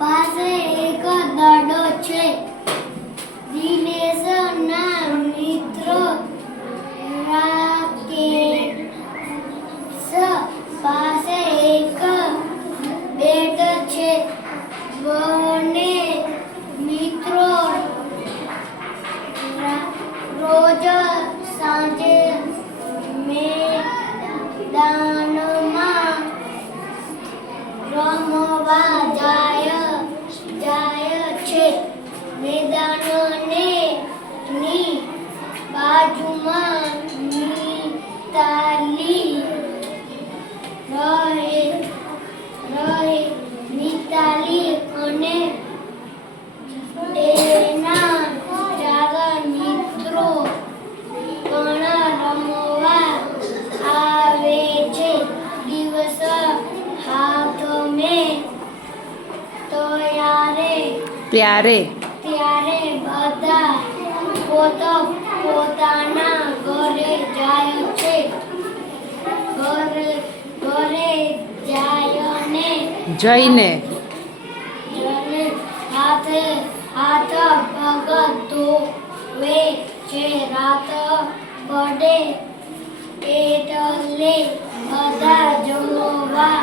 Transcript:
પાસે એક દડો છે. દિનેશના મિત્રો રાકેશ પાસે એક બેટ છે. બંને મિત્રો રોજ સાંજે મેદાનમાં રમવા જાય છે. મેદાનની બાજુમાં મિતાલી રહે. મિતાલી અને તેના 4 મિત્રો પણ રમવા આવે છે. દિવસ હાથમે ત્યારે બધા પોતાના ઘરે જાય છે. ઘરે જઈને હાથ પગ ધોવે છે. રાત પડે એટલે બધા જમવા